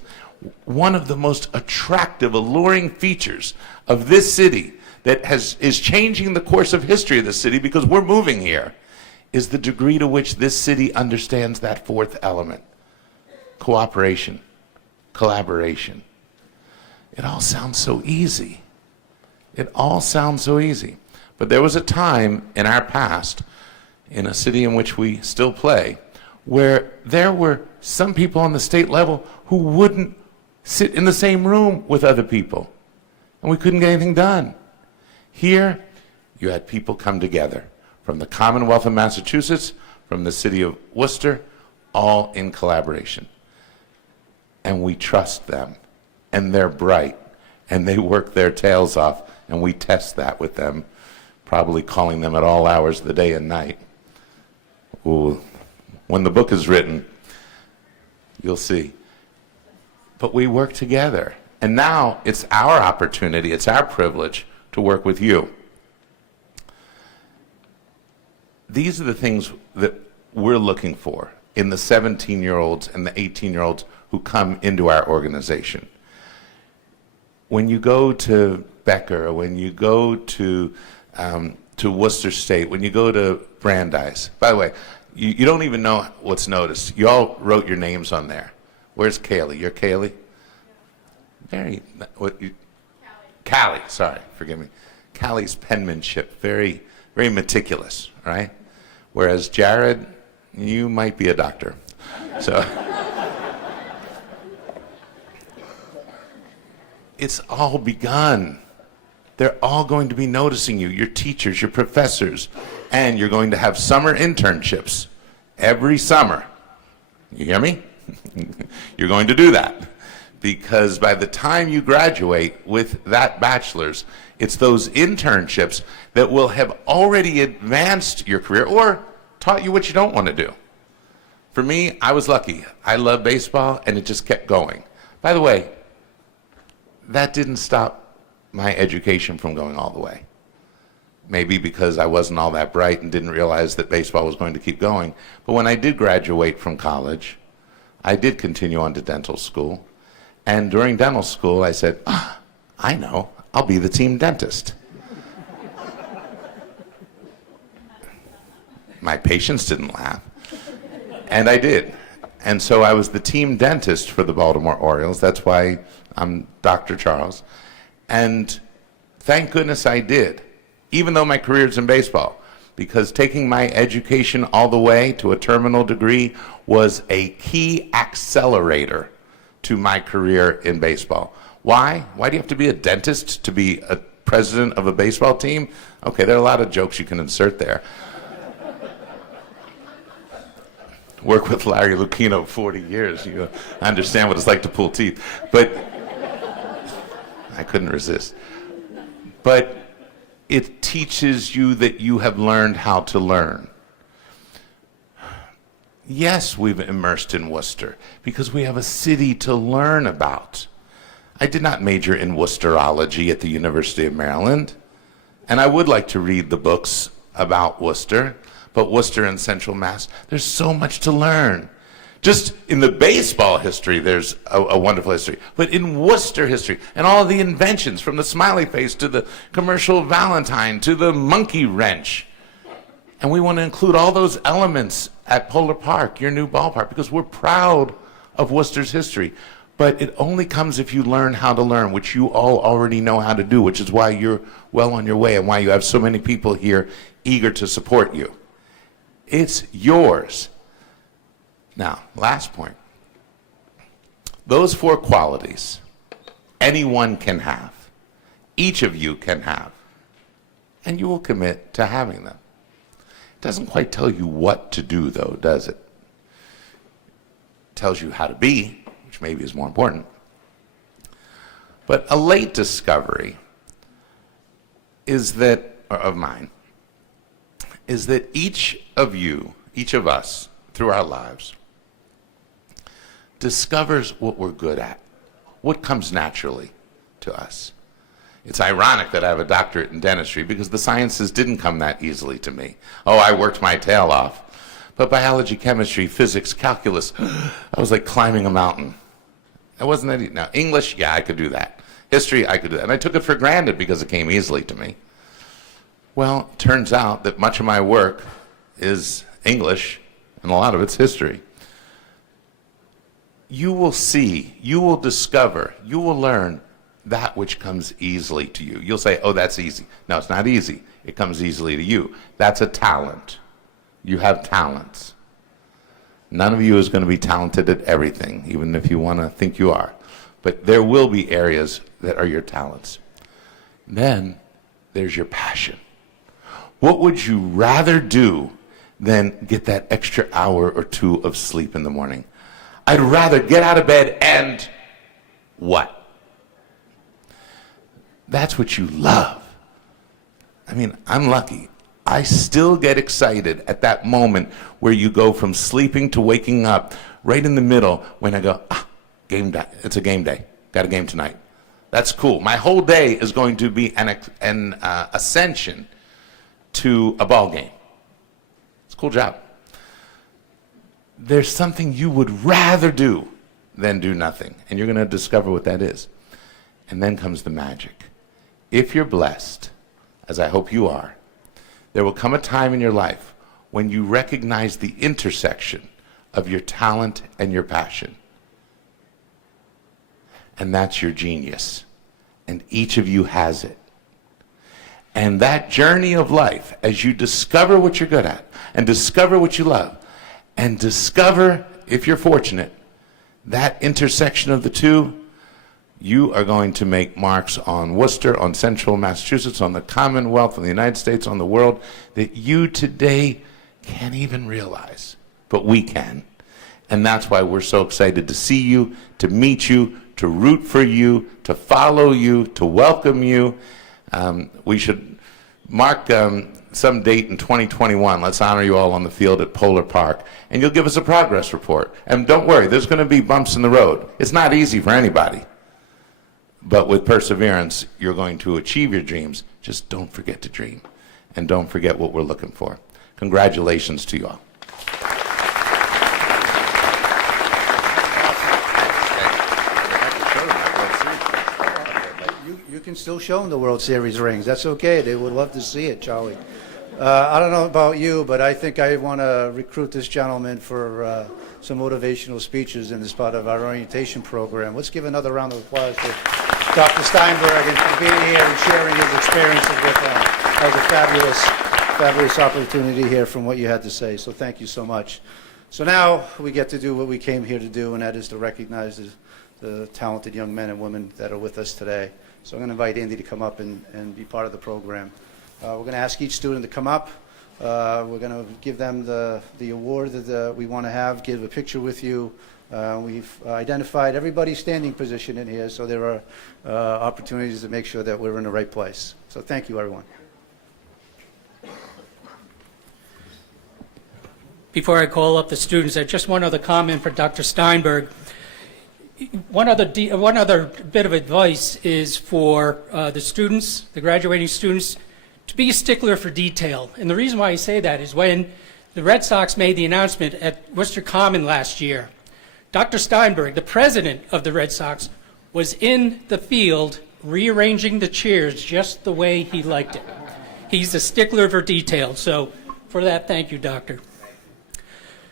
One of the most attractive, alluring features of this city that is changing the course of history of the city, because we're moving here, is the degree to which this city understands that fourth element: cooperation, collaboration. It all sounds so easy. It all sounds so easy. But there was a time in our past, in a city in which we still play, where there were some people on the state level who wouldn't sit in the same room with other people, and we couldn't get anything done. Here, you had people come together from the Commonwealth of Massachusetts, from the city of Worcester, all in collaboration. And we trust them, and they're bright, and they work their tails off, and we test that with them, probably calling them at all hours of the day and night. Ooh, when the book is written, you'll see. But we work together, and now it's our opportunity, it's our privilege to work with you. These are the things that we're looking for in the 17-year-olds and the 18-year-olds who come into our organization. When you go to Becker, when you go to Worcester State, when you go to Brandeis, by the way, you don't even know what's noticed. You all wrote your names on there. Where's Kaylee? You're Kaylee? Callie, sorry, forgive me. Callie's penmanship, very, very meticulous, right? Whereas Jared, you might be a doctor. So it's all begun. They're all going to be noticing you, your teachers, your professors, and you're going to have summer internships every summer. You hear me? You're going to do that, because by the time you graduate with that bachelor's, it's those internships that will have already advanced your career or taught you what you don't want to do. For me, I was lucky. I love baseball, and it just kept going. By the way, that didn't stop my education from going all the way. Maybe because I wasn't all that bright and didn't realize that baseball was going to keep going. But when I did graduate from college, I did continue on to dental school. And during dental school, I said, I know, I'll be the team dentist. My patients didn't laugh. And I did. And so I was the team dentist for the Baltimore Orioles. That's why I'm Dr. Charles. And thank goodness I did, even though my career's in baseball, because taking my education all the way to a terminal degree was a key accelerator to my career in baseball. Why? Why do you have to be a dentist to be a president of a baseball team? Okay, there are a lot of jokes you can insert there. Work with Larry Lucchino 40 years. You understand what it's like to pull teeth. But I couldn't resist. But it teaches you that you have learned how to learn. Yes, we've immersed in Worcester because we have a city to learn about. I did not major in Worcesterology at the University of Maryland, and I would like to read the books about Worcester, but Worcester and Central Mass, there's so much to learn. Just in the baseball history, there's a wonderful history. But in Worcester history, and all of the inventions, from the smiley face to the commercial Valentine to the monkey wrench. And we want to include all those elements at Polar Park, your new ballpark, because we're proud of Worcester's history. But it only comes if you learn how to learn, which you all already know how to do, which is why you're well on your way and why you have so many people here eager to support you. It's yours. Now, last point. Those 4 qualities, anyone can have. Each of you can have. And you will commit to having them. It doesn't quite tell you what to do, though, does it? It tells you how to be, which maybe is more important. But a late discovery is that, of mine, is that each of you, each of us, through our lives, discovers what we're good at, what comes naturally to us. It's ironic that I have a doctorate in dentistry because the sciences didn't come that easily to me. Oh, I worked my tail off. But biology, chemistry, physics, calculus, I was like climbing a mountain. It wasn't that easy. Now, English, yeah, I could do that. History, I could do that. And I took it for granted because it came easily to me. Well, it turns out that much of my work is English, and a lot of it's history. You will see, you will discover, you will learn that which comes easily to you. You'll say, oh, that's easy. No, it's not easy. It comes easily to you. That's a talent. You have talents. None of you is going to be talented at everything, even if you want to think you are. But there will be areas that are your talents. Then there's your passion. What would you rather do than get that extra hour or 2 of sleep in the morning? I'd rather get out of bed and what? That's what you love. I mean, I'm lucky. I still get excited at that moment where you go from sleeping to waking up, right in the middle when I go, game day. It's a game day. Got a game tonight. That's cool. My whole day is going to be an ascension to a ball game. It's a cool job. There's something you would rather do than do nothing, and you're going to discover what that is. And then comes the magic. If you're blessed, as I hope you are, there will come a time in your life when you recognize the intersection of your talent and your passion. And that's your genius. And each of you has it. And that journey of life, as you discover what you're good at, and discover what you love, and discover, if you're fortunate, that intersection of the two, you are going to make marks on Worcester, on central Massachusetts, on the Commonwealth, on the United States, on the world, that you today can't even realize. But we can. And that's why we're so excited to see you, to meet you, to root for you, to follow you, to welcome you. We should mark some date in 2021. Let's honor you all on the field at Polar Park. And you'll give us a progress report. And don't worry, there's going to be bumps in the road. It's not easy for anybody. But with perseverance, you're going to achieve your dreams. Just don't forget to dream. And don't forget what we're looking for. Congratulations to you all. You can still show them the World Series rings. That's okay. They would love to see it, Charlie. I don't know about you, but I think I want to recruit this gentleman for some motivational speeches in this part of our orientation program. Let's give another round of applause for Dr. Steinberg and for being here and sharing his experiences with us. That was a fabulous opportunity here from what you had to say, so thank you so much. So now we get to do what we came here to do, and that is to recognize the talented young men and women that are with us today. So I'm going to invite Andy to come up and be part of the program. We're going to ask each student to come up. We're going to give them the award that we want to have, give a picture with you. We've identified everybody's standing position in here, so there are opportunities to make sure that we're in the right place. So thank you, everyone. Before I call up the students, I just one other comment for Dr. Steinberg. One other bit of advice is for the students, the graduating students, to be a stickler for detail. And the reason why I say that is when the Red Sox made the announcement at Worcester Common last year. Dr. Steinberg, the president of the Red Sox, was in the field rearranging the chairs just the way he liked it. He's a stickler for detail, so for that, thank you, Doctor.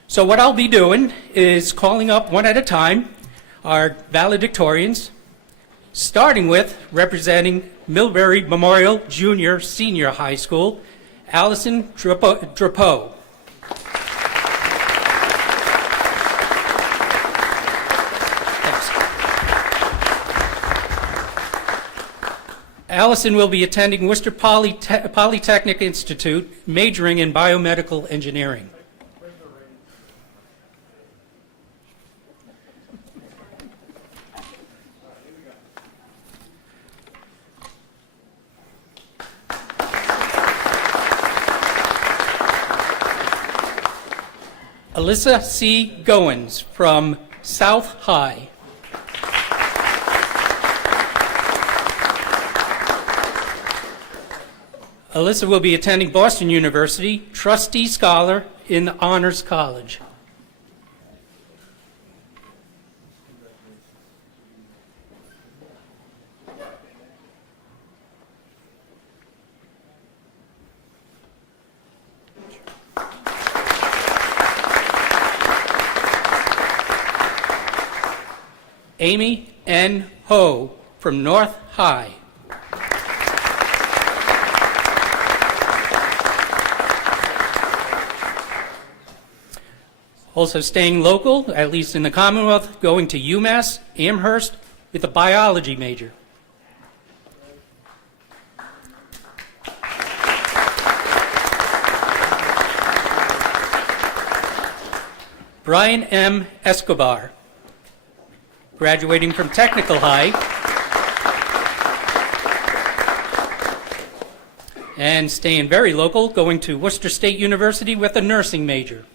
So what I'll be doing is calling up one at a time our valedictorians, starting with representing Millbury Memorial Junior Senior High School, Allison Drapeau. Allison will be attending Worcester Polytechnic Institute, majoring in biomedical engineering. Alyssa C. Goins from South High. Alyssa will be attending Boston University, trustee scholar in the Honors College. Amy N. Ho from North High. Also staying local, at least in the Commonwealth, going to UMass Amherst with a biology major. Brian M. Escobar, graduating from Technical High, and staying very local, going to Worcester State University with a nursing major.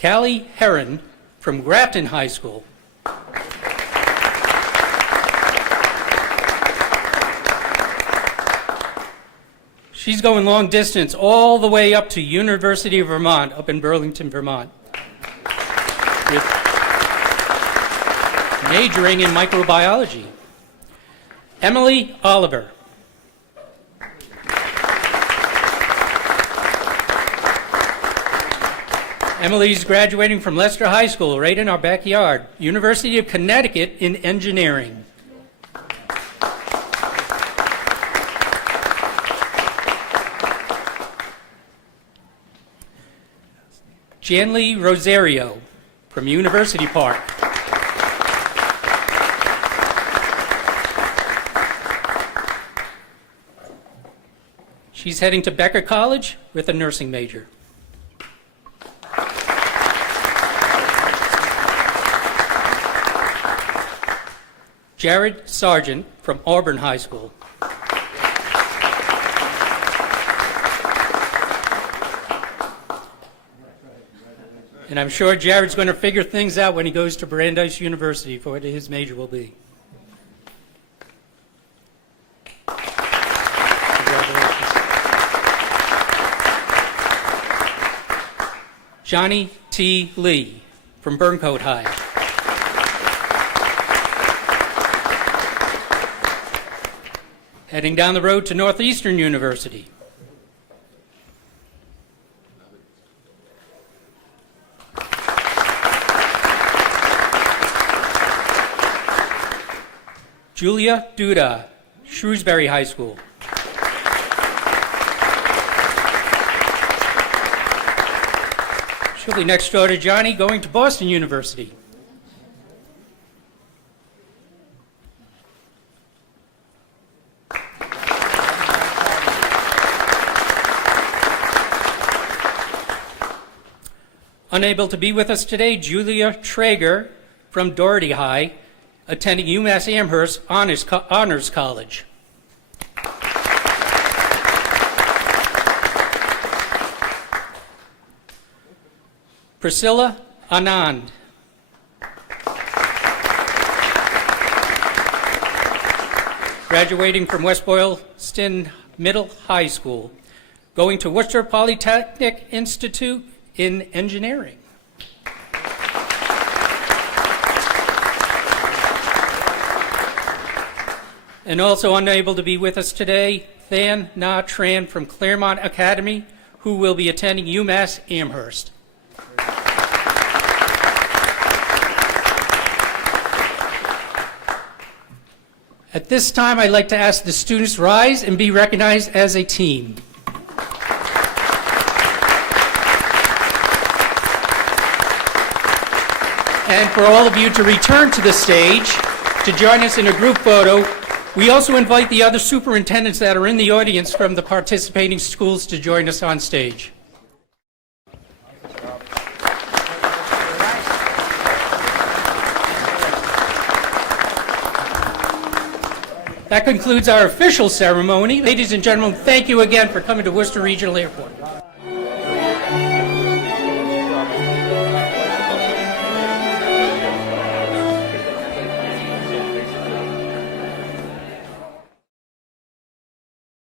Callie Heron from Grafton High School. She's going long distance all the way up to University of Vermont, up in Burlington, Vermont, with majoring in microbiology. Emily Oliver. Emily's graduating from Leicester High School, right in our backyard. University of Connecticut in engineering. Janley Rosario from University Park. She's heading to Becker College with a nursing major. Jared Sargent from Auburn High School. And I'm sure Jared's going to figure things out when he goes to Brandeis University for what his major will be. Congratulations. Johnny T. Lee from Burncoat High. Heading down the road to Northeastern University. Julia Duda, Shrewsbury High School. She'll be next door to Johnny, going to Boston University. Unable to be with us today, Julia Traeger from Doherty High, attending UMass Amherst Honors College. Priscilla Anand. Graduating from West Boylston Middle High School, going to Worcester Polytechnic Institute in Engineering. And also unable to be with us today, Than Na Tran from Claremont Academy, who will be attending UMass Amherst. At this time, I'd like to ask the students rise and be recognized as a team. And for all of you to return to the stage to join us in a group photo, we also invite the other superintendents that are in the audience from the participating schools to join us on stage. That concludes our official ceremony. Ladies and gentlemen, thank you again for coming to Worcester Regional Airport.